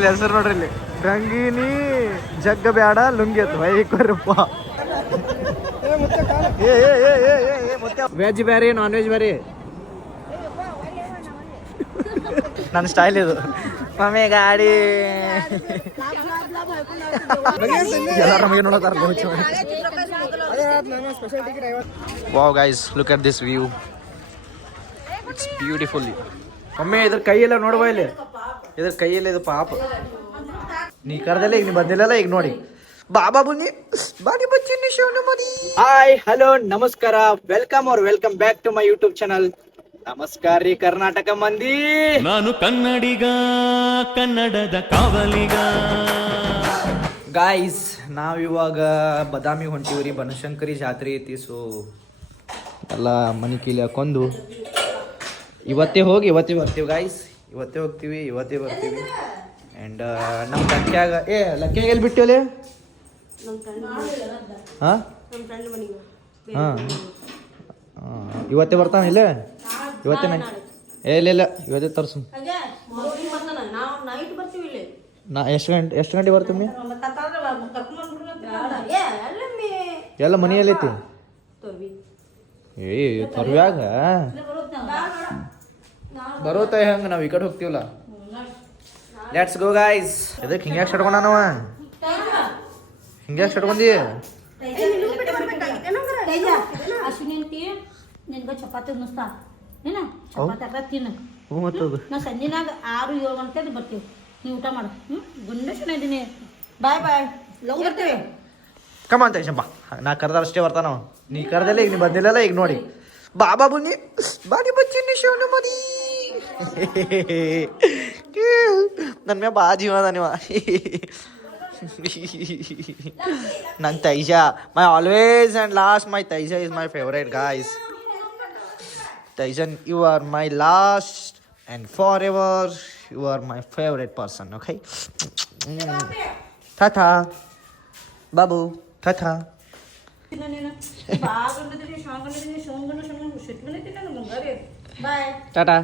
ಇಲ್ಲಿ ಹೆಸರು ನೋಡ್ರಿ ಇಲ್ಲಿ ಗಂಗಿನಿ ಜಗ್ಗ ಬ್ಯಾಡ ಲುಂಗಿ ಎತ್ತು ವೈಕರಪ್ಪ. ವೆಜ್ ಬೇರೆ ನಾನ್ ವೆಜ್ ಬೇರೆ ನನ್ನ ಸ್ಟೈಲ್ ಇದು. ಮಮ್ಮಿ ಗಾಡಿ ಎಲ್ಲಾರ ನಮಗೆ ನೋಡೋದಾರ. Wow guys, look at this view, it's beautiful. ಒಮ್ಮೆ ಇದ್ರ ಕೈಯೆಲ್ಲ ನೋಡುವ ಇಲ್ಲಿ, ಇದ್ರ ಕೈಯೆಲ್ಲ ಇದು ಪಾಪ. ನೀ ಕರೆದಲ್ಲ ಈಗ, ನೀ ಬಂದಿಲ್ಲಲ್ಲ ಈಗ ನೋಡಿ. ಬಾಬಾ ಬನ್ನಿ ಬಾಡಿ ಬಚ್ಚಿನಿ ಶಿವನ ಮರಿ. ಹಾಯ್ ಹಲೋ ನಮಸ್ಕಾರ, welcome are welcome back to my YouTube channel. ನಮಸ್ಕಾರ ರೀ ಕರ್ನಾಟಕ ಮಂದಿ. ನಾನು ಕನ್ನಡಿಗ, ಕನ್ನಡದ ಕಾವಲಿಗ. ಗಾಯ್ಸ್ ನಾವಿವಾಗ ಬದಾಮಿ ಹೊಂಟಿವ್ರಿ, ಬನಶಂಕರಿ ಜಾತ್ರೆ ಐತಿ. ಸೊ ಎಲ್ಲ ಮನೆ ಕೀಲಿ ಹಾಕೊಂಡು ಇವತ್ತೇ ಹೋಗಿ ಇವತ್ತೇ ಬರ್ತೀವಿ ಗಾಯ್ಸ್. ಇವತ್ತೇ ಹೋಗ್ತೀವಿ ಇವತ್ತೇ ಬರ್ತೀವಿ. ಆ್ಯಂಡ್ ನಮ್ಮ ಲಕ್ಕ್ಯಾಗ ಲಕ್ಕ್ಯಾಗ ಎಲ್ಲಿ ಬಿಟ್ಟಿವಲೆ? ಹಾಂ ಹಾಂ ಇವತ್ತೇ ಬರ್ತಾನೆ ಇಲ್ಲ? ಇವತ್ತೇ ಇಲ್ಲ ಇವತ್ತೇ ತರ್ಸು. ನಾ ಎಷ್ಟು ಗಂಟೆ ಬರ್ತೀನಿ? ಎಲ್ಲ ಮನೆಯಲ್ಲೈತಿ. ತರ್ವ್ಯಾಗ ಬರೋತ ಹಂಗೆ ನಾವು ಈ ಕಡೆ ಹೋಗ್ತೀವಲ್ಲ. Let's go guys. ಇದಕ್ಕೆ ಹಿಂಗ್ಯಾಕೆ ಶಟ್ಕೊಂಡ ನಾವ? ಹಿಂಗ್ಯಾಕೆ ಶಟ್ಕೊಂಡಿ? ಚಪಾತಿ ಉಣಿಸ್ತಾ ಚಪಾತಿ ತಿನ್ನು. ನಾ ಸಂಜೆನಾಗ 6-7 ಗಂಟೆ ಬರ್ತೀವಿ. ನೀವು ಊಟ ಮಾಡು. ಗುಂಡೇಶನ ಇದೀನಿ. ಬಾಯ್ ಬಾಯ್, ಲವ್ ಬರ್ತೀವಿ. ಕಮಾನ್ ತೈಷಪ್ಪ, ನಾ ಕರೆದ ಅಷ್ಟೇ ಬರ್ತಾನ. ನೀ ಕರೆದಲ್ಲ ಈಗ, ನೀ ಬಂದಿಲ್ಲಲ್ಲ ಈಗ ನೋಡಿ. ಬಾಬಾ ಬನ್ನಿ ಬಾಡಿ ಬಚ್ಚಿನಿ ಶಿವನ ಮರಿ. ನನ್ನ ಮ್ಯಾ ಬಾ ಜೀವ ಅದ ನೀವ. ನನ್ನ ತೈಜಾ my always and last. My ತೈಜಾ is my favourite guys. Tyson, you are my last and forever you are my favorite person, okay? Tata babu tata. Tata.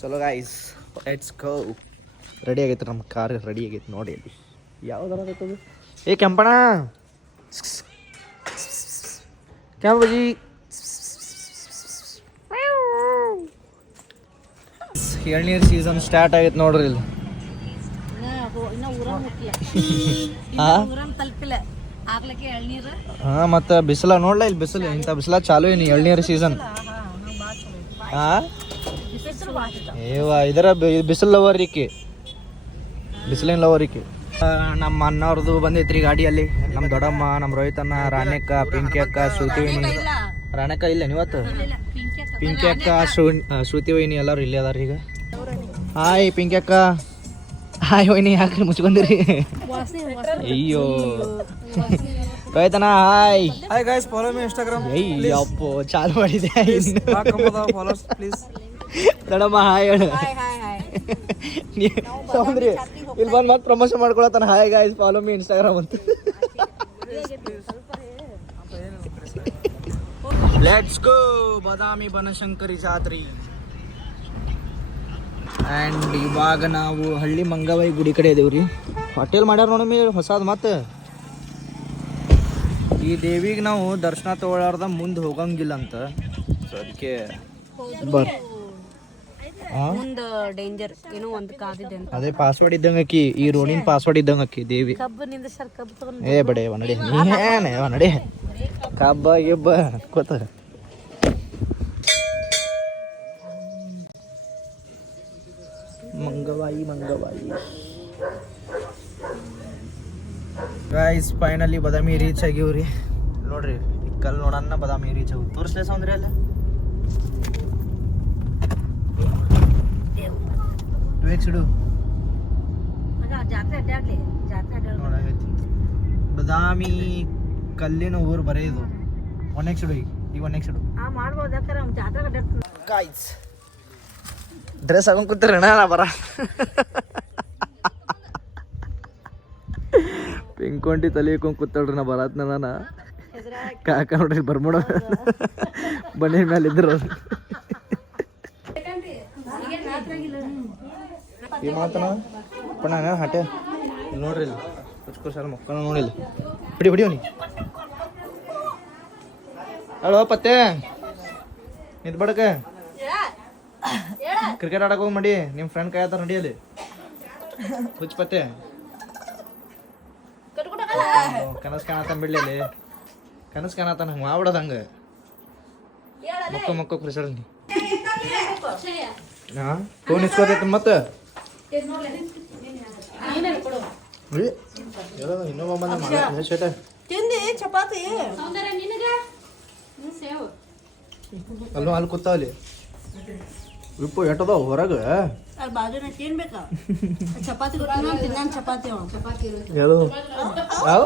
ಚಲೋ ಗಾಯ್ಸ್, ಲೆಟ್ಸ್ ಗೋ. ರೆಡಿ ಆಗೈತೆ ನಮ್ಮ ಕಾರ್, ರೆಡಿ ಆಗೈತೆ ನೋಡಿ. ಅಲ್ಲಿ ಯಾವ್ದಾರ ಏ ಕೆಂಪಣ ಕ್ಯಾಂಬಜಿ. ಎಳ್ನೀರು ಸೀಸನ್ ಸ್ಟಾರ್ಟ್ ಆಗೈತೆ ನೋಡ್ರಿ ಇಲ್ಲಿ. ಹಾ ಮತ್ತೆ ಬಿಸಿಲ ನೋಡ್ಲ ಇಲ್ಲಿ, ಬಿಸಿಲು ಇಂಥ ಬಿಸಿಲ ಚಾಲು ಏನು ಎಳ್ನೀರು ಸೀಸನ್. ಹಾ ಏವ ಇದರ ಬಿಸಿಲು ಲವರ್ ಈಕಿ, ಬಿಸಿಲಿನ ಲವರ್ ಈಕಿ. ನಮ್ಮ ಅಣ್ಣವ್ರದ್ದು ಬಂದೈತ್ರಿ ಗಾಡಿಯಲ್ಲಿ. ನಮ್ಮ ದೊಡ್ಡಮ್ಮ, ನಮ್ಮ ರೋಹಿತಣ್ಣ, ರಾಣೆಕ್ಕ, ಪಿಂಕಿ ಅಕ್ಕ, ಶ್ರುತಿ ವೈನಿ. ರಾಣೆಕ್ಕ ಇಲ್ಲ ನೀವತ್ತು? ಪಿಂಕಿ ಅಕ್ಕ, ಶ್ರುತಿ ವೈನಿ ಎಲ್ಲರೂ ಇಲ್ಲೇ ಅದಾರ ಈಗ. ಹಾಯ್ ಪಿಂಕಿ ಅಕ್ಕ. ಹಾಯ್ ವೈನಿ, ಯಾಕ್ರಿ ಮುಚ್ಕೊಂಡಿರಿ? ಅಯ್ಯೋ ರೋಹಿತಣ್ಣ hi. Hi guys, follow me Instagram. ಅಯ್ಯಪ್ಪೋ ಚಾಲು ಮಾಡಿದೆ. Follows please. ದೊಡ್ಡಮ್ಮ ಹಾಯ್ ಹೇಳು. ಸೌಂದ್ರಿ ಇಲ್ಲಿ ಬಂದು ಮತ್ತೆ ಪ್ರಮೋಷನ್ ಮಾಡ್ಕೊಳತ್ತಾನ. Hi guys, follow me Instagram ಅಂತ. ಲೆಟ್ಸ್ ಗೋ ಬದಾಮಿ ಬನಶಂಕರಿ ಜಾತ್ರೆ. ಆ್ಯಂಡ್ ಇವಾಗ ನಾವು ಹಳ್ಳಿ ಮಂಗವಾಯಿ ಗುಡಿ ಕಡೆ ಇದೇವ್ರಿ. ಹೋಟೆಲ್ ಮಾಡ್ಯಾರ ನೋಡಮ್ಮಿ ಹೊಸದು. ಮತ್ತೆ ಈ ದೇವಿಗೆ ನಾವು ದರ್ಶನ ತಗೊಳ್ಳಾರ್ದ ಮುಂದೆ ಹೋಗಂಗಿಲ್ಲ ಅಂತ. ಸೊ ಅದಕ್ಕೆ ಬರ್ ಡೇಂಜರ್ ಏನೋ ಒಂದು ಕಾದಿದೆ ಅಂತ. ಅದೇ ಪಾಸ್ವರ್ಡ್ ಇದ್ದಂಗೆ ಅಕ್ಕಿ, ಈ ರೋಡಿನ ಪಾಸ್ವರ್ಡ್ ಇದ್ದಂಗೆ ಅಕ್ಕಿ ದೇವಿ. ಏ ಬಡೆ ನಡಿ ನಡಿ ಕಬ್ಬ ಗಿಬ್ಬ ಗೊತ್ತ. ಮಂಗವಾಯಿ ಗೈಸ್, ಫೈನಲಿ ಬದಾಮಿ ರೀಚ್ ಆಗಿವ್ರಿ. ನೋಡ್ರಿ ಈ ಕಲ್ ನೋಡನ್ನ ಬದಾಮಿ ರೀಚ್ ಆಗಿ ತೋರಿಸ್ಲೇ ಸೌಂದ್ರಿ ಅಲ್ಲ. ಇಡು ಬದಾಮಿ ಕಲ್ಲಿನ ಊರು ಬರೀ ಇದು. ಒನ್ನೆಕ್ಸ್ ಇಡು ಈಗ ಒನ್ನೆಕ್ಸ್ ಇಡು. ಗಾಯ್ಸ್ ಡ್ರೆಸ್ ಹಾಕೊಂಡ್ ಕೂತಿರಣ್ಣ ನಾ ಬರ. ಪಿಂಕೊಂಡಿ ತಲೆ ಹಾಕೊಂಡ್ ಕೂತಾಳ್ರಿ ನಾ ಬರತ್ನ. ನಾನು ಕಾಕ ನೋಡ್ರಿ ಬರ್ಮೋಡ ಬನ್ನಿ ಮೇಲೆ ಇದ್ರು. ಈ ಮಾತನ ಪಣ ಹಟೆ ಇಲ್ಲಿ ನೋಡ್ರಿ ಇಲ್ಲಿ ಕುಚ್ಕೋ ಸಲ ಮಕ್ಕಳ ನೋಡಿಲ್ಲ ಬಿಡಿ ಬಿಡಿ ಅವನಿ ಹಲೋ ಪತ್ತೆ ನಿಂತು ಬಡಕ ಕ್ರಿಕೆಟ್ ಆಡಕ್ಕೆ ಹೋಗಿ ಮಾಡಿ ನಿಮ್ಮ ಫ್ರೆಂಡ್ ಕೈ ಆತ ನಡಿಯಲ್ಲಿ ಹುಚ್ಚ ಪತ್ತೆ ಕನಸು ಕಾಣತಾನ ಬಿಡ್ಲಿ ಅಲ್ಲಿ ಕನಸು ಕಾಣತಾನ ಹಂಗೆ ಮಾಡ್ಬಿಡೋದು ಹಂಗೆ ಮಕ್ಕ ಪ್ರೆಸರ್ ನೀ ಹಾಂ ಫೋನ್ ಇಸ್ಕೋತೈತೆ ಮತ್ತೆ ಇನ್ನೊಬ್ಬ ಬಂದ ಶೇಟ ತಿಂದಿ ಚಪಾತಿ ಅಲ್ಲೂ ಅಲ್ಲಿ ಕೂತಾವಲ್ಲಿ ವಿಪ್ಪು ಎಟ್ಟದಾವ ಹೊರಗೆ ಅಲ್ಲಿ ಬಾಜುನ ತಿನ್ಬೇಕಾ ಚಪಾತಿ ತಿನ್ನ ಚಪಾತಿ ಹೇಳು ಯಾವ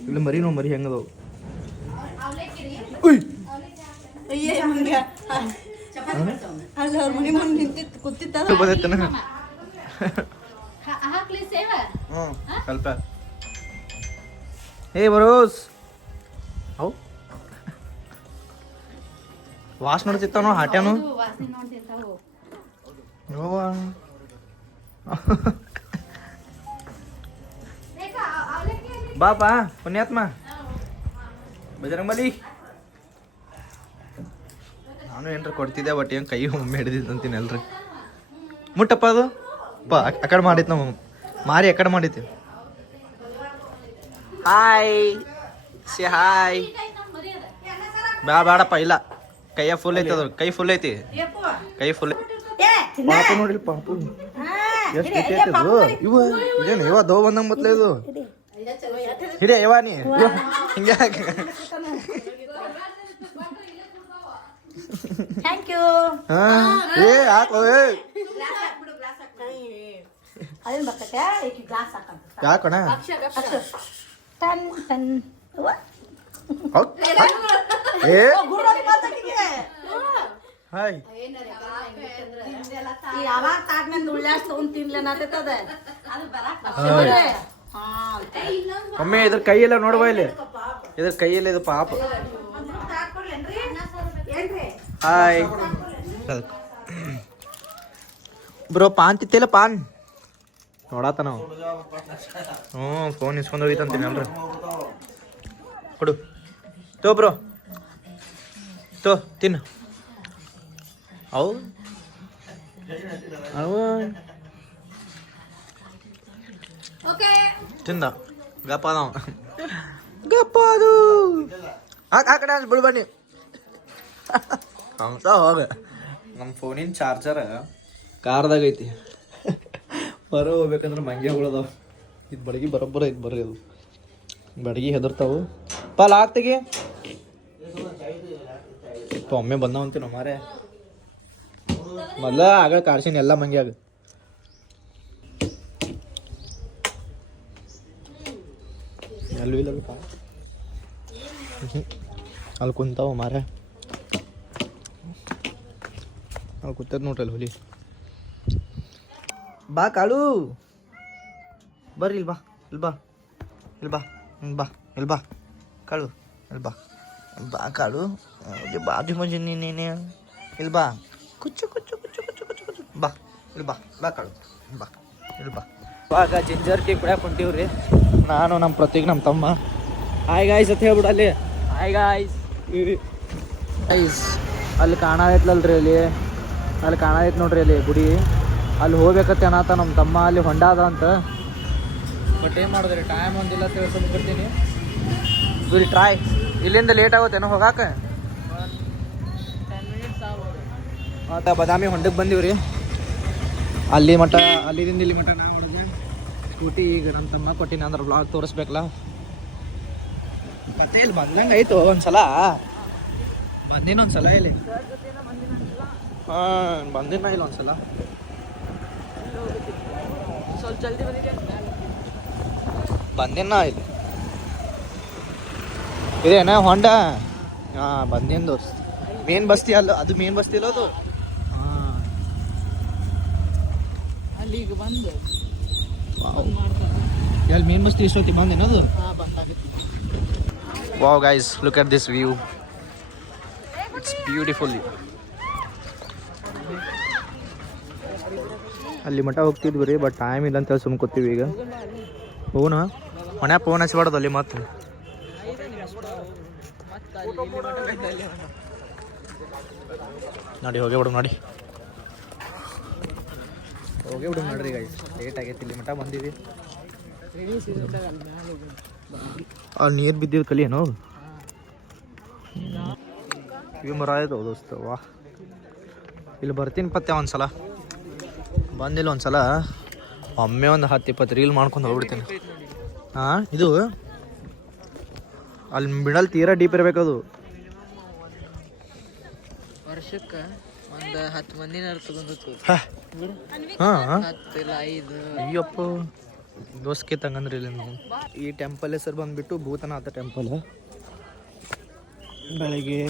ಇಲ್ಲಿ ಮರಿ ನೋ ಮರಿ ಹೆಂಗದವು ಅಲ್ಲಿ ಅವ್ರ ಮನೆ ಮುಂದೆ ನಿಂತಿತ್ತು ಕೂತಿತ್ತ ಬಂದೈತನ ಹಾಕ್ಲಿ ಸೇವ ಹ್ಞೂ ಸ್ವಲ್ಪ ಏ ಬರೋಸ್ ಅವು ವಾಸ್ ನೋಡ್ತಿರ್ತಾವ ನಾವು ಹಾಟ್ಯಾನು ನೋವಾ ಬಾಪಾ ಪುಣ್ಯಾತ್ಮ ಬಜರಂಗಬಲಿ ನಾನು ಏನ್ರ ಕೊಡ್ತಿದ್ದೆ ಬಟ್ ಏನು ಕೈ ಒಮ್ಮೆ ಹಿಡಿದಿದ್ದಂತೀನಿ ಎಲ್ರಿ ಮುಟ್ಟಪ್ಪ ಅದು ಬಾ ಆ ಕಡೆ ಮಾಡಿತ್ತು ನಾವು ಮಾರಿ ಆ ಕಡೆ ಮಾಡಿತ್ತು ಹಾಯ್ ಸಿ ಹಾಯ್ ಬೇಡಪ್ಪ ಇಲ್ಲ ಕೈಯ ಫುಲ್ ಐತಿ ಅದ್ರ ಕೈ ಫುಲ್ ಐತಿ ಕೈ ಫುಲ್ ಪಾಪ ನೋಡಿಲ್ಲ ಪಾಪು ಎಷ್ಟು ಐತಿ ಅದು ಇವ ಇದೇನು ಇವ ದೋ ಬಂದಂಗೆ ಮೊದ್ಲೇ ಇದು ಹಿಡಿಯ ಇವ ನೀ ಹಿಂಗೆ ಥ್ಯಾಂಕ್ ಯು ಹಾ ಏ ಹಾಕೋ ಏ ಅದೇನು ಬರ್ತೈತೆ ಈಕಿ ಗ್ಲಾಸ್ ಹಾಕಂತ ಯಾಕಣ ಟನ್ ಟನ್ ಏ ಹಾಯ್ ಯಾವಾಗ ತಾಟ್ಮಂದು ಉಳ್ಳಾಸ್ ತಗೊಂಡ್ ತಿನ್ಲೇನಾಗ್ತದ ಒಮ್ಮೆ ಇದ್ರ ಕೈಯೆಲ್ಲ ನೋಡ್ಬಾ ಇಲ್ಲಿ ಇದ್ರ ಕೈಯೆಲ್ಲ ಇದು ಪಾಪ ಹಾಯ್ ಬ್ರೋ ಪಾನ್ ತಿತ್ತಿಲ್ಲ ಪಾನ್ ನೋಡಾತ ನಾವು ಹ್ಞೂ ಫೋನ್ ಇಸ್ಕೊಂಡು ಹೋಗಿತ್ತಂತೀನಿ ಅಲ್ರಿ ಕೊಡು ತೋ ಬ್ರೋ ತೋ ತಿನ್ನು ಅವು ಅವು ತಿಂದ ಗಪ್ಪ ಅದಾವ ಗಪ್ಪ ಅದು ಆ ಕಡೆ ಬಿಡು ಬನ್ನಿ ಹಂಸ ಹೋಗ ನಮ್ಮ ಫೋನಿನ ಚಾರ್ಜರ್ ಕಾರ್ದಾಗ ಐತಿ ಹೊರ ಹೋಗ್ಬೇಕಂದ್ರೆ ಮಂಗೆ ಉಳದಾವ ಇದು ಬಡಗಿ ಬರೋಬ್ಬರ ಐತಿ ಬರ್ರಿ ಅದು ಬಡಗಿ ಹೆದರ್ತಾವು ಪಾಲ್ ಆಗ್ತಿಗೆ ಒಮ್ಮೆ ಬಂದಾವಂತೀವಿ ನಾವು ಮಾರೇ ಮೊದಲ ಆಗ ಕಾಡ್ಸಿನ ಎಲ್ಲ ಮಂಗ್ಯಾಗ ಎಲ್ಲೂ ಇಲ್ಲ ಅಲ್ಲಿ ಕುಂತಾವ ಮಾರ ಅಲ್ಲಿ ಕೂತದ ನೋಡ್ರಿ ಅಲ್ಲಿ ಹುಲಿ ಬಾ ಕಾಳು ಬರ್ರಿ ಇಲ್ಲಿ ಬಾ ಇಲ್ಲಿ ಬಾ ಇಲ್ಲಿ ಬಾ ಬಾ ಇಲ್ಲಿ ಬಾ ಕಾಳು ಇಲ್ಲಿ ಬಾ ಬಾ ಕಾಳು ಬಾಜು ಮಂಜು ನೀನೇನೆ ಇಲ್ಲಿ ಬಾ ಕುಚ್ಚು ಕುಚ್ಚು ಕುಚ್ಚು ಕುಚ್ಚು ಕುಚ್ಚು ಕುಚ್ಚು ಬಾ ಇಲ್ಲಿ ಬಾ ಬಾ ಕಾಳು ಬಾ ಇಲ್ಲಿ ಬಾ ಇವಾಗ ಜಿಂಜರ್ ಟೀ ಕುಡಿಯಕ್ಕೆ ಹೊಂಟೀವ್ರಿ ನಾನು ನಮ್ಮ ಪ್ರತೀಕ್ ನಮ್ಮ ತಮ್ಮ ಹಾಯ್ ಗಾಯ್ಸ್ ಅಂತ ಹೇಳ್ಬಿಡು ಅಲ್ಲಿ ಹಾಯ್ ಗಾಯ್ಸ್ ಗೈಸ್ ಅಲ್ಲಿ ಕಾಣಾದೈತ್ಲಲ್ರಿ ಅಲ್ಲಿ ಕಾಣಾದೈತೆ ನೋಡ್ರಿ ಅಲ್ಲಿ ಗುಡಿ ಅಲ್ಲಿ ಹೋಗ್ಬೇಕತ್ತೆ ಅನ್ನತ್ತ ನಮ್ಮ ತಮ್ಮ ಅಲ್ಲಿ ಹೊಂಡ ಅದ ಅಂತ ಬಟ್ ಏನು ಮಾಡಿದ್ರಿ ಟೈಮ್ ಒಂದಿಲ್ಲ ತಿಳ್ಕೊಂಡ್ಬಿಡ್ತೀನಿ ಇಲ್ಲಿ ಟ್ರಾಯ್ ಇಲ್ಲಿಂದ ಲೇಟ್ ಆಗುತ್ತೇನೋ ಹೋಗಾಕ ಮತ್ತು ಬದಾಮಿ ಹೊಂಡಕ್ಕೆ ಬಂದೀವಿ ರೀ ಅಲ್ಲಿ ಮಟ್ಟ ಅಲ್ಲಿದಿಂದ ಇಲ್ಲಿ ಮಟ್ಟ ನಾ ಮಾಡಿದ್ವಿ ಸ್ಕೂಟಿ ಈಗ ನಮ್ಮ ತಮ್ಮ ಕೊಟ್ಟಿನ ಅಂದ್ರೆ ಬ್ಲಾಗ್ ತೋರಿಸ್ಬೇಕಲ್ಲ ಮತ್ತೆ ಇಲ್ಲಿ ಬಂದಂಗೆ ಆಯ್ತು ಒಂದ್ಸಲ ಬಂದಿನ ಒಂದ್ಸಲ ಇಲ್ಲಿ ಹಾಂ ಬಂದಿನ ಇಲ್ಲ ಒಂದ್ಸಲ ಸ್ವಲ್ಪ ಜಲ್ದಿ ಬಂದಿನ ಇಲ್ಲಿ ಇದೇನಾ ಹೊಂಡ ಹಾಂ ಬಂದಿನ ದೋಸ್ತ್ ಮೇನ್ ಬಸ್ತಿ ಅಲ್ಲ ಅದು ಮೇನ್ ಬಸ್ತಿ ಅಲ್ಲ ಅದು ಹಾಂ ಅಲ್ಲಿಗೆ ಬಂದು ಎಲ್ಲಿ ಮೇನ್ ಬಸ್ತಿ ಇಷ್ಟೊತ್ತಿ ಬಂದೇನದು wow guys look at this view it's beautiful ಅಲ್ಲಿ ಮಠ ಹೋಗ್ತಿದ್ವಿ ರೀ, ಬಟ್ ಟೈಮ್ ಇಲ್ಲ ಅಂತೇಳಿ ಸುಮ್ನೆ ಕೂತೀವಿ ಈಗ. ಹೋಗೋಣ ಮನ್ಯಾಗ ಫೋನ್ ಹಚ್ಬಾರ್ದು ಅಲ್ಲಿ ಮತ್ತೆ. ನೋಡಿ ಹೋಗೇ ಬಿಡು, ನೋಡಿ ಹೋಗೇ ಬಿಡು ನೋಡ್ರಿ ಈಗ. ಲೇಟ್ ಆಗೈತಿ, ಇಲ್ಲಿ ಮಠ ಬಂದೀವಿ. ಅಲ್ಲಿ ನೀರು ಬಿದ್ದಿದ್ದು ಕಲಿ ಏನೋ ಇವು ಮರ ಆಯ್ತು ದೋಸ್ತ. ವಾ, ಇಲ್ಲಿ ಬರ್ತೀನಿ ಪತ್ತೆ ಒಂದ್ಸಲ ಬಂದಿಲ್ಲ, ಒಂದ್ಸಲ ಒಮ್ಮೆ ಒಂದು 10-20 ರೀಲ್ ಮಾಡ್ಕೊಂಡು ಹೋಗ್ಬಿಡ್ತೀನಿ. ಹಾಂ, ಇದು ಅಲ್ಲಿ ಮಿಡಲ್ ತೀರಾ ಡೀಪ್ ಇರಬೇಕದು. ವರ್ಷಕ್ಕೆ ಒಂದು 10 ಮಂದಿನ ತಗೊಂಡು ಹಾಂ, ಅಯ್ಯಪ್ಪ ದೋಸ್ಕೆ ತಂಗಂದ್ರಿ ಇಲ್ಲಿ ನಾವು. ಈ ಟೆಂಪಲ್ ಹೆಸರು ಬಂದ್ಬಿಟ್ಟು ಭೂತನಾಥ ಟೆಂಪಲ್. ಬೆಳಗ್ಗೆ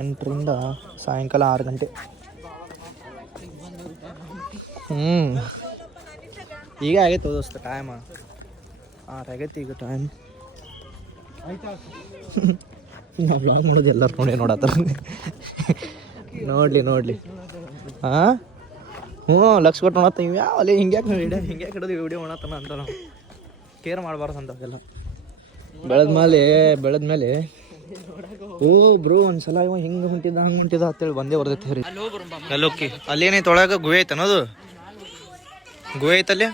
8ರಿಂದ ಸಾಯಂಕಾಲ 6 ಗಂಟೆ. ಈಗ ಆಗೈತೆ ದೋಸ್ತ ಟೈಮ್ 6 ಆಗೈತಿ ಈಗ ಟೈಮ್. ನಾ ಬ್ಲಾಗ್ ಮಾಡೋದು ಎಲ್ಲರೂ ನೋಡತ್ತಾರ. ನೋಡ್ಲಿ ಹಾಂ, ಲಕ್ಷ ಕೊಟ್ಟು ನೋಡತ್ತ ಇವು ಯಾವ ಅಲ್ಲಿ ಹಿಂಗ್ಯಾಕೆ ಹಿಡಿದು ವಿಡಿಯೋ ಮಾಡತ್ತಾನ ಅಂತ ನಾವು ಕೇರ್ ಮಾಡಬಾರ್ದು ಅಂತವೆಲ್ಲ. ಬೆಳೆದ್ಮೇಲೆ ಓ ಬ್ರೋ ಒಂದ್ಸಲ ಇವ ಹಿಂಗೆ ಹೊಂಟಿದ್ದ ಹಂಗೆ ಹೊಂಟಿದ್ದ ಅಂತೇಳಿ ಬಂದೇ ಬರ್ತೈತೆ ರೀ. ಅಲ್ಲೋಕಿ ಅಲ್ಲೇನೈತೆ ಒಳಗೆ ಗುಹೆ ಐತೆ ಅನ್ನೋದು. ಗುಹೆ ಐತಲ್ಲಿ.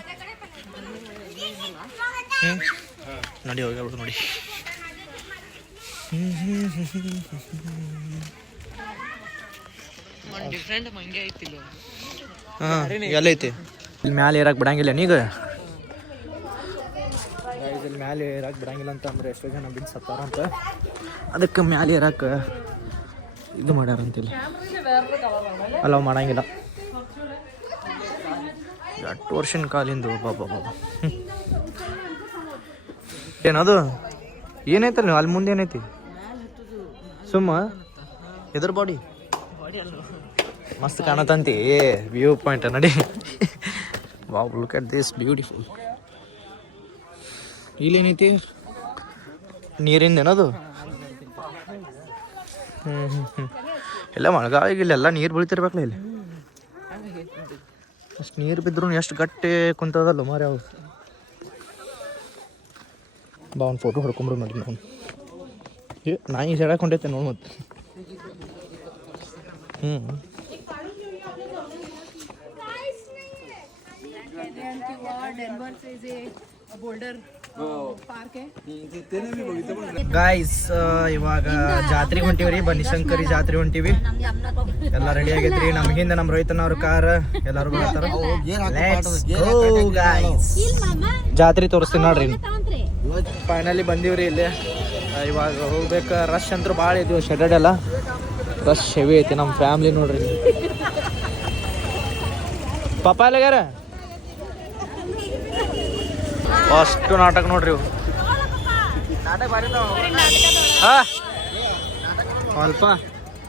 ನೋಡಿ ಹೋಗ್ಬಿಡು ನೋಡಿ. ಡಿಫ್ರೆಂಟ್ ಮಂಗೆ ಐತಿಲ್ಲ. ಹಾಂ, ಎಲ್ಲೈತಿ ಇಲ್ಲಿ ಮ್ಯಾಲೆ ಏರಕ್ಕೆ ಬಿಡಂಗಿಲ್ಲ ನೀಗ. ಇಲ್ಲಿ ಮ್ಯಾಲೆ ಏರಕ್ಕೆ ಬಿಡಂಗಿಲ್ಲ ಅಂತ ಅಂದ್ರೆ ಎಷ್ಟೋ ಜನ ಬಿದ್ದು ಸತ್ತಾರಂತ. ಅದಕ್ಕೆ ಮ್ಯಾಲೆ ಏರಕ್ಕೆ ಇದು ಮಾಡ್ಯಾರಂತಿಲ್ಲ, ಅಲ್ಲ ಮಾಡಂಗಿಲ್ಲ. 8 ವರ್ಷದ ಕಾಲಿಂದು ಬಾಬಾ. ಏನದು ಏನೈತಲ್ಲ ಅಲ್ಲಿ ಮುಂದೆ ಏನೈತಿ? ಸುಮ್ಮ ಎದ್ರ ಬಾಡಿ ಮಸ್ತ್ ಕಾಣತಂತಿ ವ್ಯೂ ಪಾಯಿಂಟ್ ನೋಡಿ. Wow, look at this beautiful. ಇಲ್ಲೇನೈತಿ? ನೀರಿಂದ ಏನದು? ಎಲ್ಲ ಮಳೆಗಾಲ ಇಲ್ಲೆಲ್ಲ ನೀರು ಬೀಳ್ತಿರ್ಬೇಕಲ್ಲ ಇಲ್ಲಿ. ಅಷ್ಟು ನೀರು ಬಿದ್ರು ಎಷ್ಟು ಗಟ್ಟಿ ಕುಂತದಲ್ಲ ಮಾರಿ ಅವು. ಬಾ ಒಂದು ಫೋಟೋ ಹೊಡ್ಕೊಂಬ್ರು ನೋಡಿ ನಾವು. ನಾಯಿ ಸೆಡಕ್ಕೆ ಹೊಂಟೈತೆ ನೋಡಿ ಮತ್ತೆ. ಗಾಯ್ಸ್, ಇವಾಗ ಜಾತ್ರೆಗೆ ಹೊಂಟಿವ್ರಿ, ಬನ್ನಿಶಂಕರಿ ಜಾತ್ರೆ ಹೊಂಟಿವಿ. ಎಲ್ಲ ರೆಡಿ ಆಗೈತ್ರಿ. ನಮ್ಮ ಹಿಂದೆ ನಮ್ಮ ರೋಹಿತನವ್ರ ಕಾರ್ ಎಲ್ಲರೂ ಬರ್ತಾರ. ಜಾತ್ರೆ ತೋರಿಸ್ತೀನಿ ನೋಡ್ರಿ. ಫೈನಲಿ ಬಂದೀವ್ರಿ ಇಲ್ಲಿ. ಇವಾಗ ಹೋಗ್ಬೇಕು. ರಶ್ ಅಂತೂ ಭಾಳ ಇದ್ವಿ, ಶೆಡೆಡ್ ಎಲ್ಲ ರಶ್ ಹೆವಿ ಐತಿ. ನಮ್ಮ ಫ್ಯಾಮ್ಲಿ ನೋಡ್ರಿ. ಪಾಪ ಎಲ್ಲಗ್ಯಾರ ಅಷ್ಟು ನಾಟಕ ನೋಡ್ರಿ ಇವು. ಸ್ವಲ್ಪ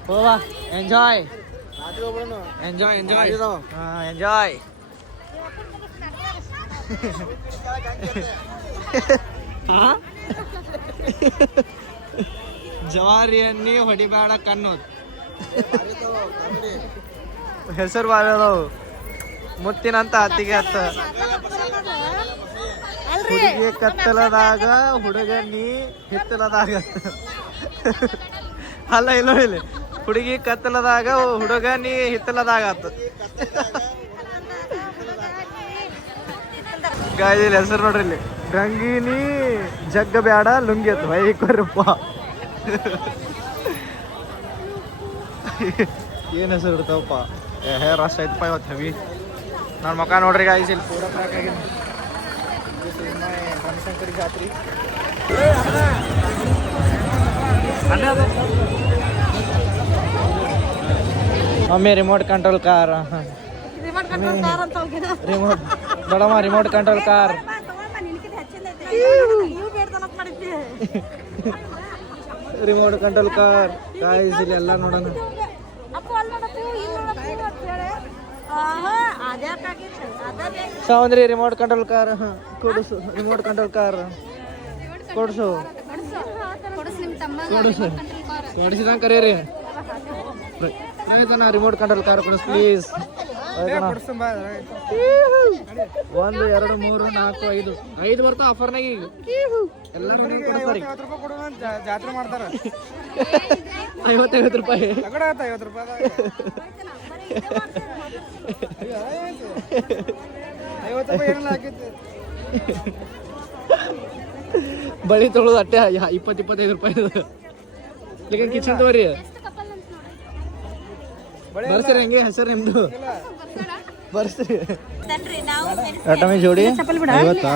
ಹೋವಾ, ಎಂಜಾಯ್. ಜವಾರಿಯನ್ನಿ ಹೊಡಿಬೇಡ ಕನ್ನೋದು ಹೆಸರು ಬಾರದವು. ಮುತ್ತಿನಂತ ಹತ್ತಿಗೆ ಹತ್ತ ಹುಡುಗಿ ಕತ್ತಲದಾಗ ಹುಡುಗನಿ ಹಿತ್ತಲದಾಗ. ಅಲ್ಲ ಇಲ್ಲ ಇಲ್ಲಿ ಹುಡುಗಿ ಕತ್ತಲದಾಗ ಹುಡುಗನಿ ಹಿತ್ತಲದಾಗ ಆತ. ಗಾಯದಲ್ಲಿ ಹೆಸರು ನೋಡ್ರಿ ಇಲ್ಲಿ. ಗಂಗಿನಿ ಜಗ್ಗ ಬ್ಯಾಡ ಲುಂಗಿ ಅತ್ತ ವೈಕೊರಪ್ಪ. ಏನು ಹೆಸರು ಇರ್ತಾವಪ್ಪ. ರಶ್ ಆಯ್ತಪ್ಪ ಇವತ್ತು ಹೆವಿ. ನನ್ನ ಮಕ್ಕ ನೋಡ್ರಿ ಗಾಯ್ಸ್, ಇಲ್ಲಿ ಪೂರ ಪ್ಯಾಕ್ ಆಗಿದೆ. ಬನಶಂಕರಿ ಜಾತ್ರೆ. Mummy remote control car. Remote ದೊಡಮ್ಮ remote control car. Remote control car guys, ಇಲ್ಲಿ ಎಲ್ಲ ನೋಡೋಣ. ಸೌಂದ್ರಿ ರಿಮೋಟ್ ಕಂಟ್ರೋಲ್ ಕಾರ್ ಕೊಡಿಸು. ರಿಮೋಟ್ ಕಂಟ್ರೋಲ್ ಕಾರ್ ಕೊಡಿಸು. ಕೊಡಿಸಿದಂಗೆ ಕರೀರಿ. ರಿಮೋಟ್ ಕಂಟ್ರೋಲ್ ಕಾರ್ ಕೊಡಿಸ್ ಪ್ಲೀಸ್. ಒಂದು 2 3 4 5 ಬರ್ತಾವ ಆಫರ್ನಾಗ ಈಗ ಎಲ್ಲರೂ ಜಾತ್ರೆ ಮಾಡ್ತಾರ 50 ರೂಪಾಯಿ ತಗಡ 50 ರೂಪಾಯಿ 50 ರೂಪಾಯಿ ಏನೆಲ್ಲ ಹಾಕಿತ್ತು ಬಳಿ ತೊಗೊಳೋದು ಅಟ್ಟೆ 20-25 ರೂಪಾಯಿ ಲೇಕಿನ್ ಕಿಚನ್ ತಗೋರಿ ಬರ್ಸ್ರಿ ಹಂಗೆ ಹೆಸರು ನಿಮ್ದು ಬರ್ಸ್ರಿ ಟಮಿ ಜೋಡಿ 50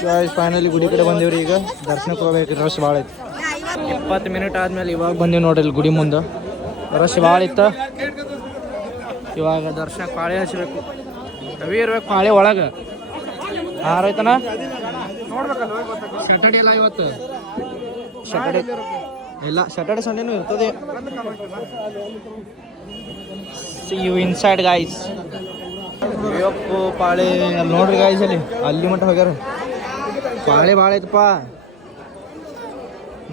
60 ಫೈನಲಿ ಗುಡಿ ಕಡೆ ಬಂದೇವ್ರಿ ಈಗ ದರ್ಶನಕ್ಕೆ ಹೋಗ್ಬೇಕು ರಶ್ ಭಾಳ ಐತಿ 20 ಮಿನಿಟ್ ಆದ್ಮೇಲೆ ಇವಾಗ ಬಂದೀವಿ ನೋಡ್ರಿ ಇಲ್ಲಿ ಗುಡಿ ಮುಂದೆ ರಶ್ ಭಾಳ ಇತ್ತು ಇವಾಗ ದರ್ಶನಕ್ಕೆ ಪಾಳೆ ಹಚ್ಚಬೇಕು ಕವಿ ಇರ್ಬೇಕು ಪಾಳೆ ಒಳಗೆ ಆರೋಯ್ತನ ಸ್ಯಾಟರ್ಡೇ ಇಲ್ಲ ಇವತ್ತು ಸ್ಯಾಟರ್ಡೇ ಇಲ್ಲ ಸ್ಯಾಟರ್ಡೇ ಸಂಡೇನೂ ಇರ್ತದೆ ಸಿ ಯು ಇನ್ಸೈಡ್ ಗಾಯ್ಸ್ ಅಯ್ಯಪ್ಪು ಪಾಳೆ ಅಲ್ಲಿ ನೋಡ್ರಿ ಗಾಯ್ಸ್ ಅಲ್ಲಿ ಮಟ್ಟ ಹೋಗ್ಯಾರ ಪಾಳೆ ಭಾಳ ಐತಪ್ಪ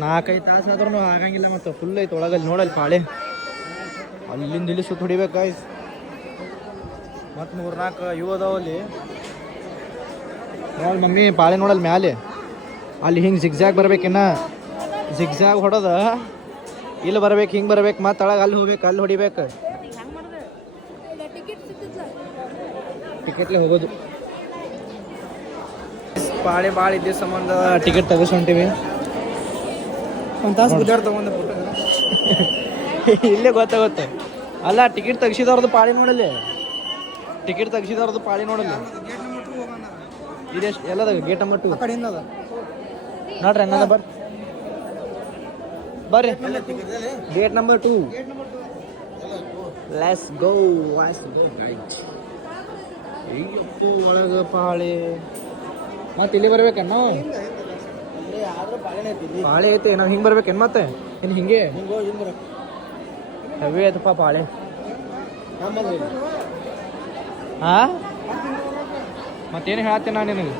4-5 ತಾಸು ಆದ್ರೂ ಆಗಂಗಿಲ್ಲ ಮತ್ತು ಫುಲ್ ಐತೆ ಒಳಗಲ್ಲಿ ನೋಡಲ್ಲಿ ಪಾಳೆ ಅಲ್ಲಿಂದ ಇಲ್ಲಿ ಸುತ್ತ ಹೊಡಿಬೇಕು ಗಾಯ್ಸ್ ಮತ್ತು 3-4 ಇವು ಅದಾವ ಅಲ್ಲಿ ನೋಡಿ ಮಮ್ಮಿ ಪಾಳೆ ನೋಡಲ್ಲಿ ಮ್ಯಾಲೆ ಅಲ್ಲಿ ಹಿಂಗೆ ಜಿಗ್ಜಾಗ್ ಬರ್ಬೇಕಿನ್ನ ಜಿಗ್ಜಾಗ್ ಹೊಡೋದ ಇಲ್ಲಿ ಬರ್ಬೇಕು ಹಿಂಗೆ ಬರ್ಬೇಕು ಮತ್ತು ತಳಗ ಅಲ್ಲಿ ಹೋಗ್ಬೇಕು ಅಲ್ಲಿ ಹೊಡಿಬೇಕು ಟಿಕೆಟ್ಲೆ ಹೋಗೋದು ಪಾಳೆ ಭಾಳ ಇದ್ದ ಸಂಬಂಧ ಟಿಕೆಟ್ ತೆಗೆಸ್ಕೊಂತೀವಿ ಒಂದು ತಾಸು ಗುದ್ದಾಡ್ ತಗೊಂಡು ಇಲ್ಲೇ ಗೊತ್ತಾಗುತ್ತೆ ಅಲ್ಲ ಟಿಕೆಟ್ ತೆಗ್ಸಿದವ್ರದ್ದು ಪಾಳಿ ನೋಡಲ್ಲಿ ಟಿಕೆಟ್ ತೆಗ್ಸಿದವ್ರದ್ದು ಪಾಳಿ ನೋಡಲ್ಲಿ ಇದೆಷ್ಟು ಎಲ್ಲದ ಗೇಟ್ ನಂಬರ್ 2 ಕಡೆಯಿಂದ ಅದ ನೋಡ್ರಿ ಹಂಗದ ಬರ್ರಿ gate number 2 let's go guys ಅಯ್ಯಪ್ಪು ಒಳಗೆ ಪಾಳೆ ಮತ್ತೆ ಇಲ್ಲಿ ಬರ್ಬೇಕನ್ನ ಪಾಳೆ ಐತೆ ನಾವು ಹಿಂಗೆ ಬರ್ಬೇಕೇನು ಮತ್ತೆ ಏನು ಹಿಂಗೆ ಹೆವಿ ಆಯ್ತಪ್ಪ ಪಾಳೆ ಹಾ ಮತ್ತೇನು ಹೇಳ್ತೇನೆ ನಾನು ನಿನಗೆ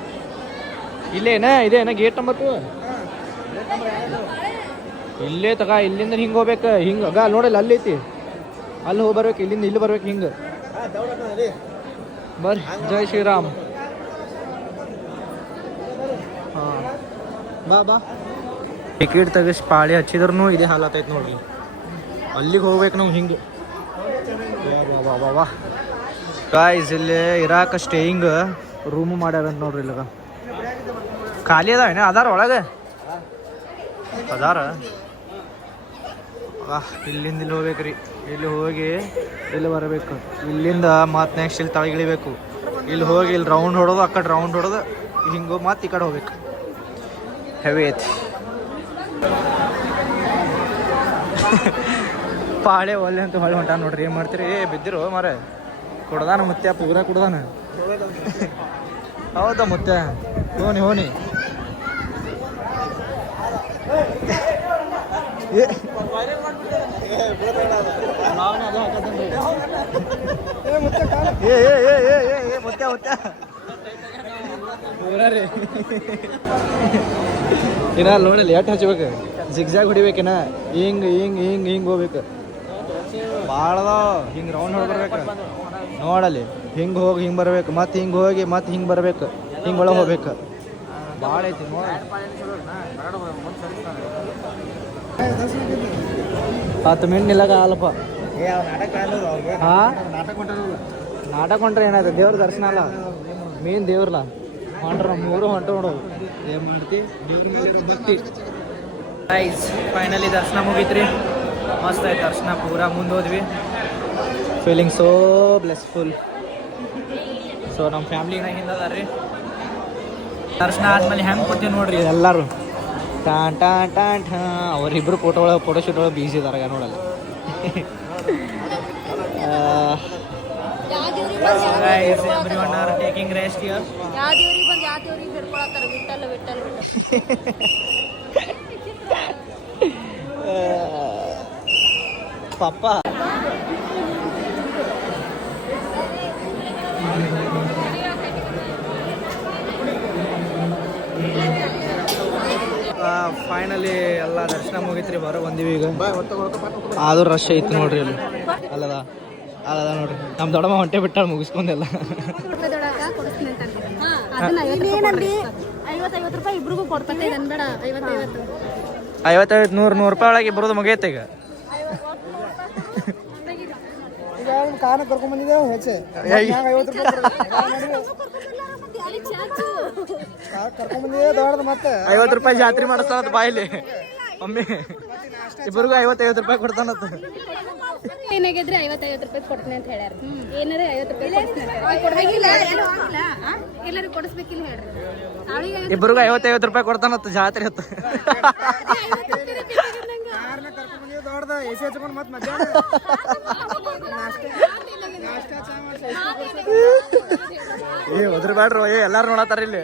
ಇಲ್ಲೇನ ಇದೇನ ಗೇಟ್ ನಂಬರ್ 2 ಇಲ್ಲೇ ತಗ ಇಲ್ಲಿಂದ ಹಿಂಗೆ ಹೋಗ್ಬೇಕು ಹಿಂಗೆ ಆಗ ನೋಡಲ್ಲ ಅಲ್ಲಿ ಐತಿ ಅಲ್ಲಿ ಹೋಗಿ ಬರ್ಬೇಕು ಇಲ್ಲಿಂದ ಇಲ್ಲಿ ಬರ್ಬೇಕು ಹಿಂಗೆ ಬರ್ರಿ ಜೈ ಶ್ರೀರಾಮ್ ಹಾಂ ಬಾ ಟಿಕೆಟ್ ತೆಗಿಸಿ ಪಾಳಿ ಹಚ್ಚಿದ್ರು ಇದೇ ಹಾಲತ್ತೈತೆ ನೋಡ್ರಿ ಅಲ್ಲಿಗೆ ಹೋಗ್ಬೇಕು ನಾವು ಹಿಂಗೆ ವಾ ಗಾಯ್ಸ್ ಇಲ್ಲಿ ಇರಾಕ ಸ್ಟೇಯಿಂಗ್ ರೂಮು ಮಾಡ್ಯಾರಂತ ನೋಡ್ರಿ ಇಲ್ಲಿಗ ಖಾಲಿ ಅದಾವೇನ ಅದಾರ ಒಳಗೆ ಅದಾರ ಇಲ್ಲಿಂದ ಇಲ್ಲಿ ಹೋಗ್ಬೇಕ್ರಿ ಇಲ್ಲಿ ಹೋಗಿ ಇಲ್ಲಿ ಬರಬೇಕು ಇಲ್ಲಿಂದ ಮತ್ತೆ ನೆಕ್ಸ್ಟ್ ಇಲ್ಲಿ ತಳಗಿಳಿಬೇಕು ಇಲ್ಲಿ ಹೋಗಿ ಇಲ್ಲಿ ರೌಂಡ್ ಹೊಡೋದು ಆ ಕಡೆ ರೌಂಡ್ ಹೊಡೋದು ಹಿಂಗೆ ಮತ್ತೆ ಈ ಕಡೆ ಹೋಗ್ಬೇಕು ಹೆವಿ ಐತಿ ಪಾಳೆ ಒಲ್ಲೆ ಅಂತ ಹೊಳೆ ಹೊಂಟ ನೋಡ್ರಿ ಏನು ಮಾಡ್ತೀರಿ ಬಿದ್ದಿರು ಮಾರೆ ಕುಡ್ದಾನ ಮುತ್ಯ ಪೂರ ಕುಡ್ದಾನ ಹೌದಾ ಮುತ್ಯ ಹೋನಿ ಮುತ್ಯ ಪೂರ ರೀ ಏನ ನೋಡಲಿ ಎಟ್ಟು ಹಚ್ಬೇಕು ಜಿಗ್ಜಾಗ್ ಹೊಡಿಬೇಕೇನ ಹಿಂಗೆ ಹೋಗ್ಬೇಕು ಭಾಳ ಹಿಂಗೆ ರೌಂಡ್ ಹೊಡ್ಬರ್ಬೇಕು ನೋಡಲಿ ಹಿಂಗೆ ಹೋಗಿ ಹಿಂಗೆ ಬರ್ಬೇಕು ಮತ್ತೆ ಹಿಂಗೆ ಹೋಗಿ ಮತ್ತೆ ಹಿಂಗೆ ಬರ್ಬೇಕು ಹಿಂಗೆ ಒಳಗೆ ಹೋಗ್ಬೇಕು ಭಾಳ ಐತಿ ನೋಡಿ 10 ಮಿನಿಟ್ ನಿಲ್ಲಕ ಆಗಲ್ಲಪ್ಪ ಹಾಂ ನಾಟಕ ಹೊಂಟ್ರೆ ಏನಾಯ್ತು ದೇವ್ರ ದರ್ಶನ ಅಲ್ಲ ಮೇನ್ ದೇವ್ರಲ್ಲ ಹೊಂಟ್ರ ಮೂರು ಹೊಂಟು ನೋಡೋದು ಏನು ಮಾಡ್ತಿ ಗೈಸ್ ಫೈನಲಿ ದರ್ಶನ ಮುಗೀತ್ರಿ ಮಸ್ತ್ ಆಯ್ತು ದರ್ಶನ ಪೂರ ಮುಂದೆ ಹೋದ್ವಿ ಫೀಲಿಂಗ್ ಸೋ ಬ್ಲೆಸ್ಫುಲ್ ಸೊ ನಮ್ಮ ಫ್ಯಾಮ್ಲಿನ ಹಿಂದದಾರ್ರಿ ದರ್ಶನ ಆದ್ಮೇಲೆ ಹೆಂಗೆ ಕೊಡ್ತೀವಿ ನೋಡ್ರಿ ಎಲ್ಲರೂ ಟಾನ್ ಅವರಿಬ್ಬರು ಫೋಟೋ ಶೂಟ್ ಒಳಗೆ ಬೀಸಿ ಇದಾರಾಗ ನೋಡಲ್ಲ everyone are taking rest here papa finally ಎಲ್ಲ ದರ್ಶನ ಮುಗಿತ್ರಿ ಹೊರಗೆ ಬಂದೀವಿ ಈಗ. ಆದ್ರೂ ರಶ್ ಐತಿ ನೋಡ್ರಿ ಇಲ್ಲಿ. ಅಲ್ಲದ ನೋಡ್ರಿ ನಮ್ಮ ದೊಡ್ಡಮ್ಮ ಹೊಂಟೆ ಬಿಟ್ಟಾಳ ಮುಗಿಸ್ಕೊಂಡೆಲ್ಲ. 50 ರೂಪಾಯಿ ಇಬ್ರಿಗೂ ಕೊಡ್ತಾರೆ. 50 100 ರೂಪಾಯಿ ಒಳಗೆ ಇಬ್ಬರದು ಮುಗಿಯತ್ತೆ ಈಗ. ಈಗ ಕಾರಣ ಕರ್ಕೊಂಡ್ ಬಂದಿದ್ದೇವೆ ಹೆಚ್ಚೆ 50 ಕರ್ಕೊಂಡ್ ಬಂದಿದ್ದೇವೆ ದೊಡ್ಡದು ಮತ್ತೆ 50 ರೂಪಾಯಿ ಜಾತ್ರೆ ಮಾಡಿಸ್ತಾನತ್ ಬಾಯಿಲಿ ಮಮ್ಮಿ. ಇಬ್ಬರಿಗೂ 50 ರೂಪಾಯಿ ಕೊಡ್ತಾನತ್. ಏನಾಗಿದ್ರೆ 50 ರೂಪಾಯಿ ಕೊಡ್ತೀನಿ ಅಂತ ಹೇಳ್ಯಾರ. ಏನಾರ 50 ರೂಪಾಯಿ ಎಲ್ಲರೂ ಕೊಡಿಸ್ಬೇಕಿಲ್ಲ ಹೇಳ್ರಿ. ಇಬ್ಬರಿಗೂ 50 ರೂಪಾಯಿ ಕೊಡ್ತಾನತ್ ಜಾತ್ರೆ ಹೊತ್ತು. ಕಾರಣ ಕರ್ಕೊಂಡ್ ಬಂದಿದ್ದೇವೆ ದೊಡ್ಡದ ಎಸಿ ಹಚ್ಕೊಂಡು ಮತ್ತೆ ಮಧ್ಯಾಹ್ನ ಒದ್ರ ಬ್ಯಾಡ್ರು ಎಲ್ಲಾರು ನೋಡತ್ತಾರ ಇಲ್ಲಿ.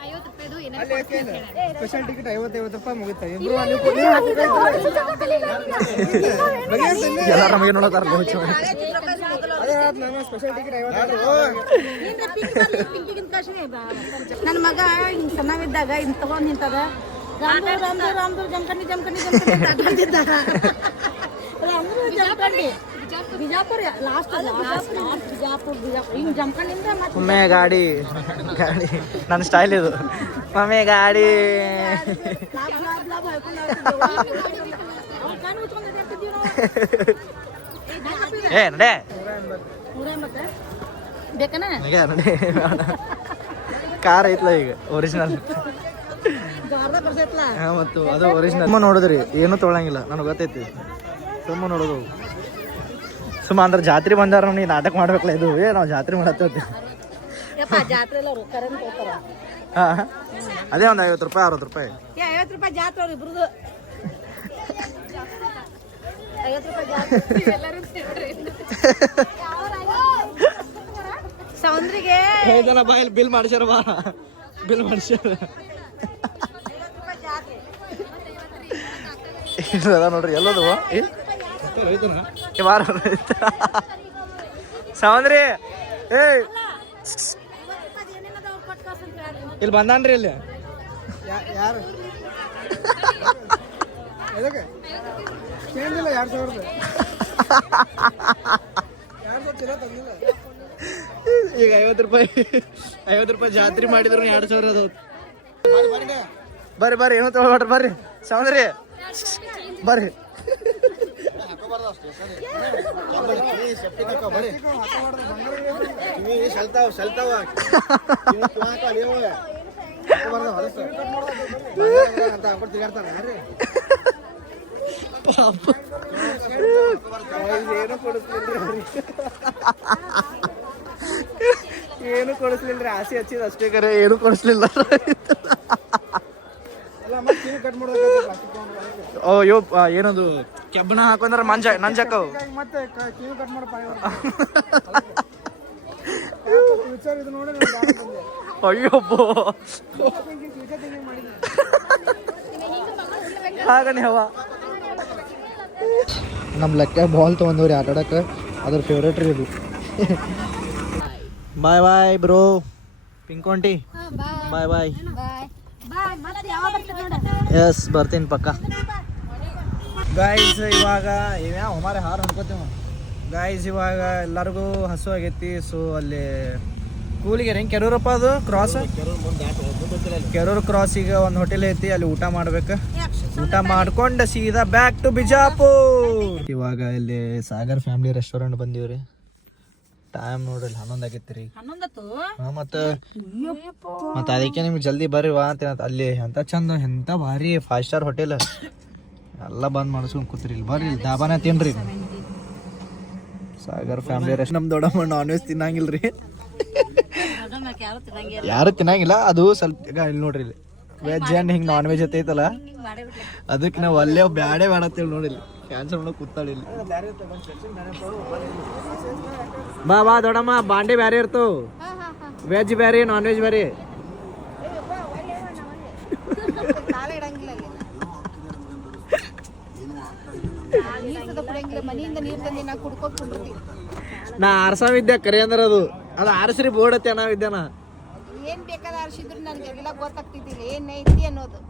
50 ರೂಪಾಯಿದು ಏನಾರ ಸ್ಪೆಷಲ್ ಟಿಕೆಟ್ 50 ರೂಪಾಯಿ ಮುಗಿತಾ ಇಬ್ರು ಎಲ್ಲಾರ ನಮಗೆ ನೋಡತ್ತಾರ. ಅದೇ ನಾನು ಸ್ಪೆಷಲ್ ಟಿಕೆಟ್ 50 ನನ್ನ ಮಗ ಹಿಂಗ್ ಸಣ್ಣವಿದ್ದಾಗ ಹಿಂಗ್ ತಗೊಂಡ್ ನಿಂತದ ರಾಮ್ದು ಜಮಖಂಡಿ ಬಿಜಾಪುರ ಲಾಸ್ಟ್ ಬಿಜಾಪುರ ಹಿಂಗ್ ಜಮಖಂಡಿಂದ ಮತ್ತೆ ಒಮ್ಮೆ ಗಾಡಿ ನನ್ನ ಸ್ಟೈಲ್ ಇದು. ಒಮ್ಮೆ ಗಾಡಿ ಲಾಭ ಹೇಳ್ಕೊಂಡು ಏ ನಡೆ 180 ಬೇಕನ ನಡೆ. ಕಾರ್ ಐತ್ಲ ಈಗ ಒರಿಜಿನಲ್. ಮತ್ತು ಅದು ಒರಿಜಿನಲ್. ಸುಮ್ಮ ನೋಡಿದ್ರಿ ಏನು ತೊಗೊಳಂಗಿಲ್ಲ ನನಗೆ ಗೊತ್ತೈತಿ. ಸುಮ್ಮ ನೋಡೋದು ಸುಮ್ಮ ಅಂದ್ರೆ ಜಾತ್ರೆ ಬಂದಾರ ನೀ ನಾಟಕ ಮಾಡ್ಬೇಕಲ್ಲ. ಇದು ನಾವು ಜಾತ್ರೆ ಮಾಡತ್ತೇವೆ. ಜಾತ್ರೆ ಕರೆಂಟ್ ಹೋಗ್ತಾರ. ಹಾಂ ಅದೇ ಒಂದು 50 ರೂಪಾಯಿ 60 ರೂಪಾಯಿ 50 ರೂಪಾಯಿ ಜಾತ್ರೆ ಅವ್ರು ಇಬ್ರದು 50 ರೂಪಾಯಿ ಜಾತ್ರೆ. ಸೌಂದ್ರಿಗೆ ಜನ ಬಾಯಲ್ಲಿ ಬಿಲ್ ಮಾಡ್ಸ್ಯಾರ. ಬಾ ಬಿಲ್ ಮಾಡ್ಸ್ಯಾರ ಅದ ನೋಡ್ರಿ. ಎಲ್ಲದು ಸೌಂದ್ರಿ ಏ ಇಲ್ಲಿ ಬಂದಾನ್ರಿ ಇಲ್ಲಿ. ಯಾರು ಎದಕ್ಕೆ ಚೇಂಜ್ ಇಲ್ಲ 2000 ಚಲೋ ತಂದಿಲ್ಲ. ಈಗ 50 ರೂಪಾಯಿ ಜಾತ್ರೆ ಮಾಡಿದ್ರು 2000 ಅದಾವ. ಬರ್ರಿ ಏನೋ ತಗೊಳ್ಬೇಡ್ರಿ. ಬರ್ರಿ ಸೌಂದ್ರಿ ಬರ್ರಿ. ಏನು ಕೊಡಿಸ್ಲಿಲ್ಲ. ಆಸೆ ಹಚ್ಚಿದ ಅಷ್ಟೇ ಕರೆ ಏನು ಕೊಡಿಸ್ಲಿಲ್ಲ. ಓ ಯೋ ಏನದು ಕೆಬ್ಬಣ ಹಾಕೊಂಡ್ರ ನಂಜಕ್ಕವು ಮತ್ತೆ ಕಿವಿ ಕಟ್ ಮಾಡಪ್ಪ. ಇದು ನೋಡಿ ಅಯ್ಯೊಬ್ಬ ಹಾಗನೆ ಹವ. ನಮ್ಮ ಲೆಕ್ಕ ಬಾಲ್ ತೊಗೊಂಡವ್ರಿ ಆಟ ಆಡಕ್ಕೆ. ಅದ್ರ ಫೇವ್ರೇಟ್ ರೀ ಇದು. Bye bro ಪಿಂಕೊಂಟಿ. ಬಾಯ್ ಎಸ್ ಬರ್ತೀನಿ ಪಕ್ಕ. ಗಾಯ್ಸ್ ಇವಾಗ ಹಮಾರೆ ಹಾರ ಹೊಡ್ಕೋತೀವಿ. ಗಾಯ್ಸ್ ಇವಾಗ ಎಲ್ಲರಿಗೂ ಹಸು ಆಗೈತಿ. ಸೊ ಅಲ್ಲಿ ಕೂಲಿಗೆ ಹೆಂಗೆ ಕೆರೂರಪ್ಪ ಅದು ಕ್ರಾಸ್ ಕೆರೂರು ಕ್ರಾಸಿಗೆ ಒಂದು ಹೋಟೆಲ್ ಐತಿ. ಅಲ್ಲಿ ಊಟ ಮಾಡ್ಬೇಕು. ಊಟ ಮಾಡ್ಕೊಂಡು ಸೀದಾ ಬ್ಯಾಕ್ ಟು ಬಿಜಾಪುರ್. ಇವಾಗ ಇಲ್ಲಿ ಸಾಗರ್ ಫ್ಯಾಮಿಲಿ ರೆಸ್ಟೋರೆಂಟ್ ಬಂದೀವ್ರಿ. ಟೈಮ್ ನೋಡ್ರಿ 11 ಆಗೈತಿ ರೀ. ಮತ್ತೆ ಅದಕ್ಕೆ ನಿಮ್ಗೆ ಜಲ್ದಿ ಬರ್ರಿ ವಾ ಅಂತ ಅಲ್ಲಿ ಎಂತ ಚಂದ ಎಂತ ಭಾರಿ 5 ಸ್ಟಾರ್ ಹೋಟೆಲ್ ಎಲ್ಲ ಬಂದ್ ಮಾಡಿಸ್ಕೊಂಡ್ ಕೂತ್ರಿ. ಇಲ್ಲಿ ಬರ್ರಿ ಇಲ್ಲಿ ದಾಬಾನ ತಿನ್ರಿ. Sagar family rest. ನಮ್ ದೊಡ್ಡಮ್ಮ ನಾನ್ ವೆಜ್ ತಿನ್ನಂಗಿಲ್ರಿ. ಯಾರು ತಿನ್ನಂಗಿಲ್ಲ. ಅದು ಸ್ವಲ್ಪ ಈಗ ಇಲ್ಲಿ ನೋಡ್ರಿ ಇಲ್ಲಿ ವೆಜ್ ಅಂಡ್ ಹಿಂಗ್ ನಾನ್ ವೆಜ್ ಐತಲ್ಲ ಅದಕ್ಕೆ ನಾವು ಅಲ್ಲೇ ಬ್ಯಾಡೇ ಬೇಡ ಅಂತೇಳಿ ನೋಡಿಲ್ಲ ಕ್ಯಾನ್ಸಲ್ ಮಾಡೋ ಕೂತಾಳಿ. ಇಲ್ಲಿ ಬಾ ದೊಡ್ಡಮ್ಮ ಬಾಂಡೆ ಬ್ಯಾರೆ ಇರ್ತಾವ. ವೆಜ್ ಬ್ಯಾರೆ ನಾನ್ ವೆಜ್ ಬ್ಯಾರೆ. ನಾ ಆರ್ಸಾವಿದ್ದೆ ಕರೆ ಅಂದ್ರೆ ಅದು ಆರ್ಸ್ರಿ ಬೋರ್ಡ್ ಐತೆ ನಾವಿದ್ದೇನ ಏನ್ ಬೇಕಾದ ಗೊತ್ತಾಗ್ತಿದ್ದಿಲ್ಲ ಏನೈತಿ ಅನ್ನೋದು.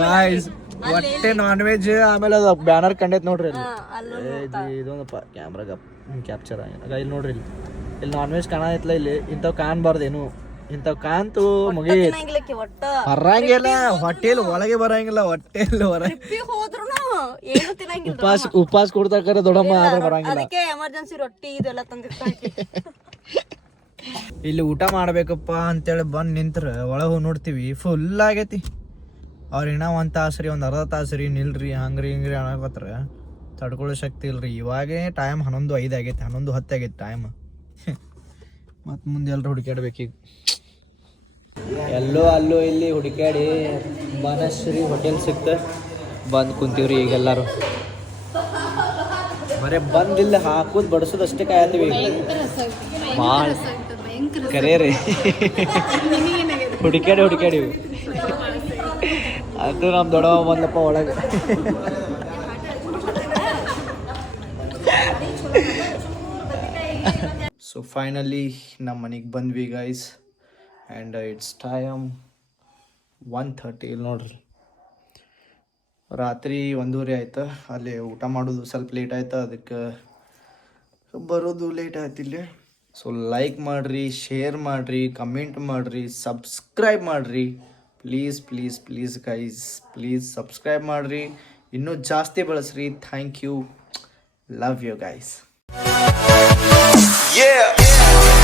ಗಾಯ್ಸ್ ಹೊಟ್ಟೆ ನಾನ್ ವೆಜ್ ಆಮೇಲೆ ಅದು ಬ್ಯಾನರ್ ಕಂಡೈತೆ ನೋಡ್ರಿ ಅಲ್ಲಿ ಇದೊಂದಪ್ಪ ಕ್ಯಾಮ್ರಾಗ ಕ್ಯಾಪ್ಚರ್ ಆಗಿಲ್ಲ ಇಲ್ಲಿ ನೋಡ್ರಿ ಇಲ್ಲಿ ನಾನ್ ವೆಜ್ ಕಾಣೈತ್ಲ ಇಲ್ಲಿ ಇಂಥವ್ ಕಾಣ್ಬಾರ್ದೇನು ಇಂಥವ್ ಕಾಂತು ಮುಗಿ ಬರಂಗಿಲ್ಲ ಹೊಟ್ಟೆಲ್ ಒಳಗೆ ಬರಂಗಿಲ್ಲ ಹೊಟ್ಟೆಲ್ ಹೊರಗೆ ಉಪವಾಸ ಕೊಡ್ತಾರ ದೊಡ್ಡಮ್ಮ ಆದ್ರೆ ಬರಂಗಿಲ್ಲ. ಎಮರ್ಜೆನ್ಸಿ ರೊಟ್ಟಿ ಇದೆಲ್ಲ ತಂದಿರ್ತಾರೆ. ಇಲ್ಲಿ ಊಟ ಮಾಡ್ಬೇಕಪ್ಪ ಅಂತೇಳಿ ಬಂದು ನಿಂತ್ರ ಒಳಗೆ ಹೋಗಿ ನೋಡ್ತೀವಿ ಫುಲ್ ಆಗೈತಿ. ಅವ್ರು ಇನ್ನೂ ಒಂದು ತಾಸು ರೀ ಒಂದು ಅರ್ಧ ತಾಸು ರೀ ನಿಲ್ರಿ ಹಂಗ್ರಿ ಹಿಂಗ್ರಿ ಅನ್ನಕತ್ರ ತಡ್ಕೊಳ್ಳೋ ಶಕ್ತಿ ಇಲ್ರಿ. ಇವಾಗೇ ಟೈಮ್ 11:05 ಆಗೈತಿ 11:10 ಆಗೈತಿ ಟೈಮ್. ಮತ್ತು ಮುಂದೆ ಎಲ್ಲರೂ ಹುಡುಕಾಡ್ಬೇಕೀಗ ಎಲ್ಲೋ ಅಲ್ಲೋ ಇಲ್ಲಿ ಹುಡುಕಾಡಿ ಬನಶ್ರೀ ಹೋಟೆಲ್ ಸಿಕ್ತ ಬಂದು ಕುಂತೀವ್ರಿ ಈಗೆಲ್ಲರೂ. ಬರೇ ಬಂದಿಲ್ಲ ಹಾಕೋದು ಬಡಿಸೋದು ಅಷ್ಟೇ ಕಾಯತ್ತೀವಿ ಭಾಳ ಕರೇ ರೀ ಹುಡುಕಾಡಿ ಅದು ನಮ್ಮ ದೊಡ್ಡವ ಬಂದಪ್ಪ ಒಳಗೆ. ಸೊ ಫೈನಲಿ ನಮ್ಮ ಮನೆಗೆ ಬಂದ್ವಿ ಗೈಸ್ ಆ್ಯಂಡ್ ಇಟ್ಸ್ ಟೈಮ್ 1:30. ಇಲ್ಲಿ ನೋಡ್ರಿ ರಾತ್ರಿ 1:30 ಆಯ್ತು. ಅಲ್ಲಿ ಊಟ ಮಾಡೋದು ಸ್ವಲ್ಪ ಲೇಟ್ ಆಯ್ತು, ಅದಕ್ಕೆ ಬರೋದು ಲೇಟ್ ಆಯ್ತು ಇಲ್ಲಿ. ಸೊ ಲೈಕ್ ಮಾಡಿರಿ, ಶೇರ್ ಮಾಡಿರಿ, ಕಮೆಂಟ್ ಮಾಡಿರಿ, ಸಬ್ಸ್ಕ್ರೈಬ್ ಮಾಡಿರಿ please please please guys please subscribe ಮಾಡಿರಿ, ಇನ್ನೂ ಜಾಸ್ತಿ ಬಳಸ್ರಿ. Thank you, love you guys. Yeah.